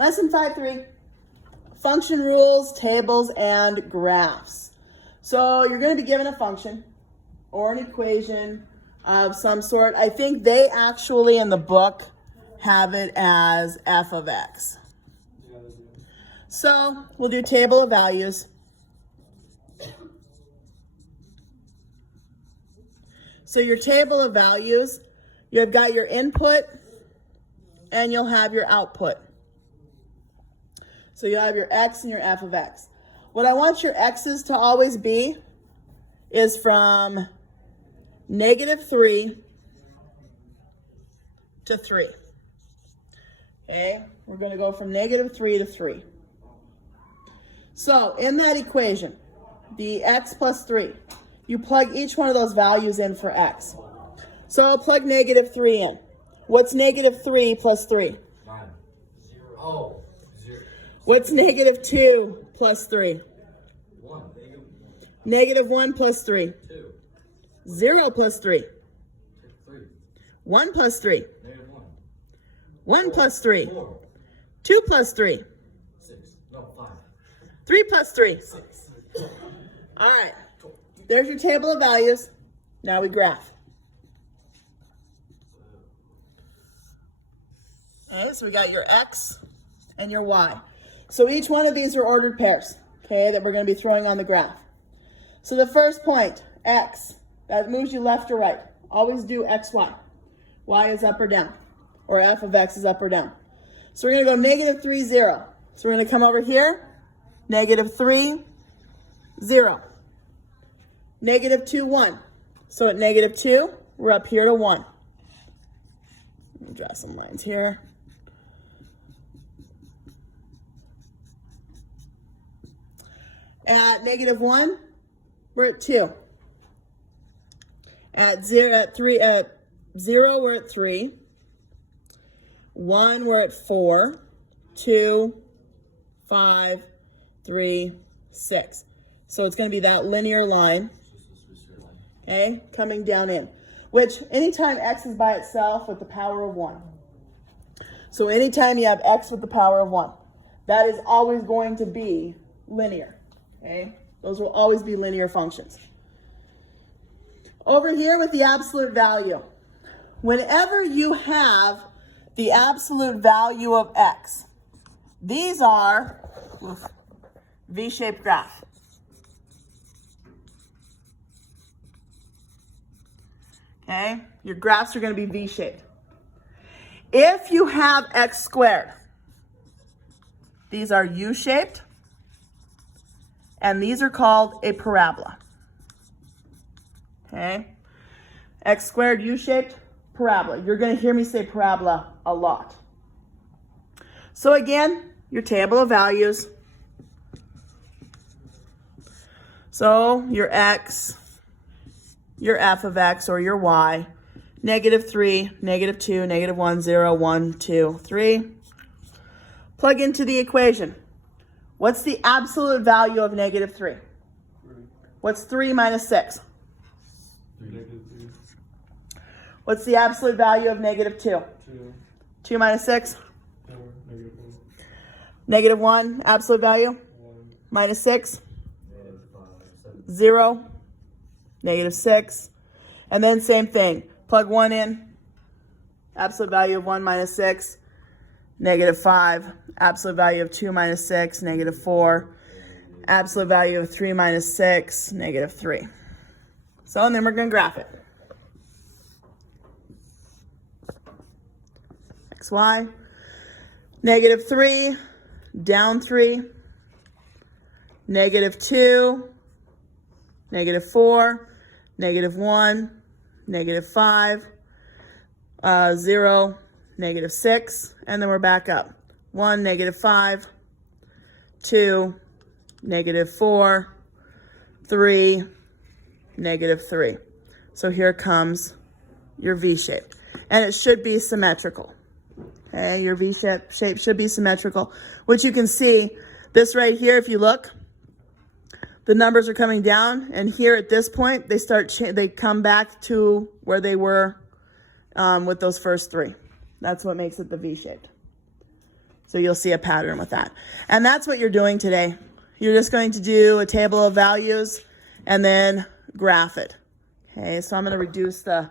Lesson 5.3, function rules, tables, and graphs. So you're going to be given a function or an equation of some sort. I think they actually in the book have it as f of x. So we'll do table of values. So your table of values, you've got your input and you'll have your output. So you have your x and your f of x. What I want your x's to always be is from -3 to 3. Okay, we're going to go from -3 to 3. So in that equation, the x plus 3, you plug each one of those values in for x. So I'll plug -3 in. What's -3 plus 3? 9. 0. Oh. What's -2 plus 3? 1. -1 plus 3? 2. 0 plus 3? 3. 1 plus 3? -1. 1 plus 3? 4. 2 plus 3? 6. No, 5. 3 plus 3? 6. All right. There's your table of values. Now we graph. Okay, so we got your x and your y. So each one of these are ordered pairs, okay, that we're going to be throwing on the graph. So the first point, x, that moves you left or right. Always do x, y. Y is up or down, or f of x is up or down. So we're going to go -3, 0. So we're going to come over here, -3, 0. -2, 1. So at -2, we're up here to 1. Let me draw some lines here. At -1, we're at 2. At 0, we're at 3. 1, we're at 4. 2, 5, 3, 6. So it's going to be that linear line, okay, coming down in, which anytime x is by itself with the power of 1. So anytime you have x with the power of 1, that is always going to be linear, okay? Those will always be linear functions. Over here with the absolute value, whenever you have the absolute value of x, these are V-shaped graph. Okay, your graphs are going to be V-shaped. If you have x squared, these are U-shaped, and these are called a parabola. Okay, x squared, U-shaped, parabola. You're going to hear me say parabola a lot. So again, your table of values. So your x, your f of x or your y, -3, -2, -1, 0, 1, 2, 3. Plug into the equation. What's the absolute value of -3? 3. What's 3 minus 6? 3. What's the absolute value of -2? 2. 2 minus 6? 4. -1, absolute value? 1. Minus 6? 5. 0. -6. And then same thing. Plug 1 in. Absolute value of 1 minus 6. -5. Absolute value of 2 minus 6. -4. Absolute value of 3 minus 6. -3. So, and then we're going to graph it. X, Y. -3. Down 3. -2. -4. -1. -5. 0. -6. And then we're back up. 1, -5. 2, -4. 3, -3. So here comes your V shape. And it should be symmetrical. Okay, your V shape should be symmetrical. Which you can see, this right here, if you look, the numbers are coming down. And here at this point, they come back to where they were with those first 3. That's what makes it the V-shaped. So you'll see a pattern with that. And that's what you're doing today. You're just going to do a table of values and then graph it. Okay, so I'm going to reduce the